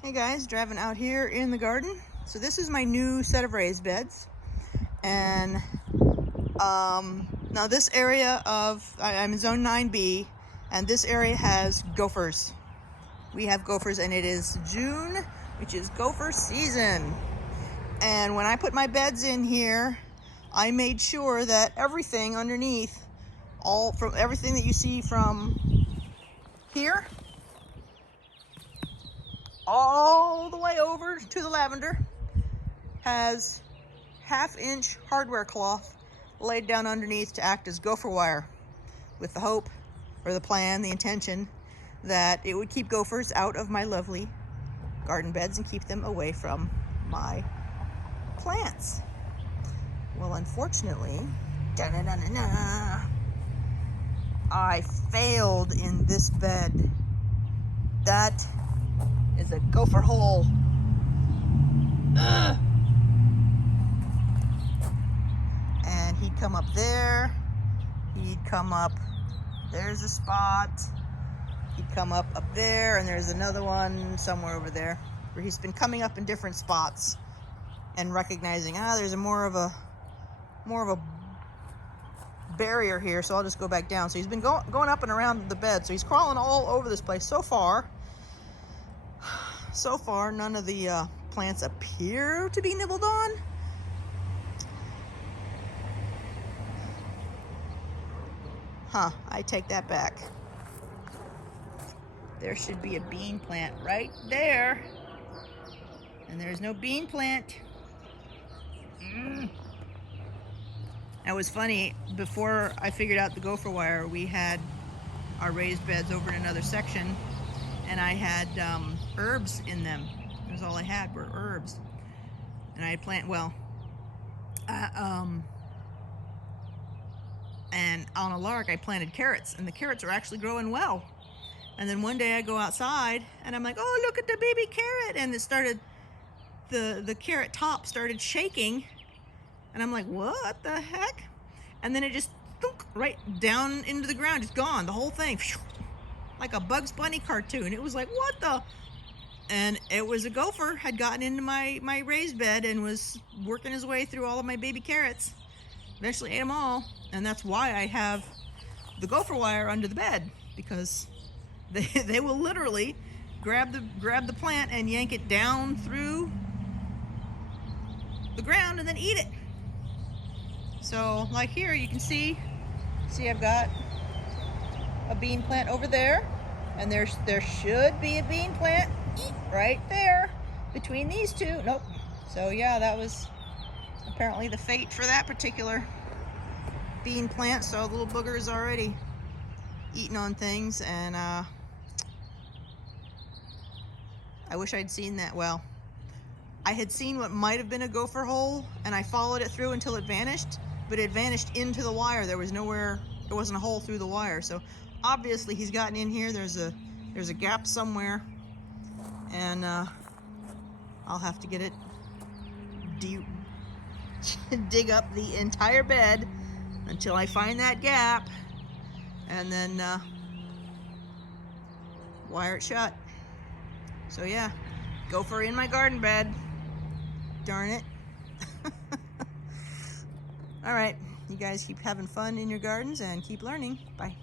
Hey guys, driving out here in the garden. So this is my new set of raised beds, and now this area I'm in zone 9B, and this area has gophers. We have gophers, and it is June, which is gopher season. And when I put my beds in here, I made sure that everything underneath, everything that you see from here all the way over to the lavender, has half-inch hardware cloth laid down underneath to act as gopher wire, with the hope, or the plan, the intention, that it would keep gophers out of my lovely garden beds and keep them away from my plants. Well, unfortunately, I failed in this bed. That is a gopher hole. Ugh. And he'd come up there, he'd come up, there's a spot, he'd come up there, and there's another one somewhere over there, where he's been coming up in different spots and recognizing, there's more of a barrier here, so I'll just go back down. So he's been going up and around the bed, so he's crawling all over this place. So far, none of the plants appear to be nibbled on. I take that back. There should be a bean plant right there, and there's no bean plant. That was funny. Before I figured out the gopher wire, we had our raised beds over in another section, and I had herbs in them. That was all I had, were herbs. And I had and on a lark I planted carrots, and the carrots are actually growing well. And then one day I go outside and I'm like, oh, look at the baby carrot, and it started, the carrot top started shaking, and I'm like, what the heck? And then it just thunk right down into the ground, just gone, the whole thing, like a Bugs Bunny cartoon. It was like, what the? And it was a gopher had gotten into my raised bed and was working his way through all of my baby carrots. Eventually ate them all, and that's why I have the gopher wire under the bed, because they will literally grab the plant and yank it down through the ground and then eat it. So like here, you can see I've got a bean plant over there, and there should be a bean plant right there between these two. Nope. So yeah, that was apparently the fate for that particular bean plant. So the little booger is already eating on things, and I wish I'd seen that. Well, I had seen what might have been a gopher hole, and I followed it through until it vanished, but it vanished into the wire. There wasn't a hole through the wire. So obviously he's gotten in here. There's a gap somewhere, and I'll have to get it dig up the entire bed until I find that gap, and then wire it shut. So yeah, gopher in my garden bed. Darn it. All right, you guys keep having fun in your gardens and keep learning. Bye.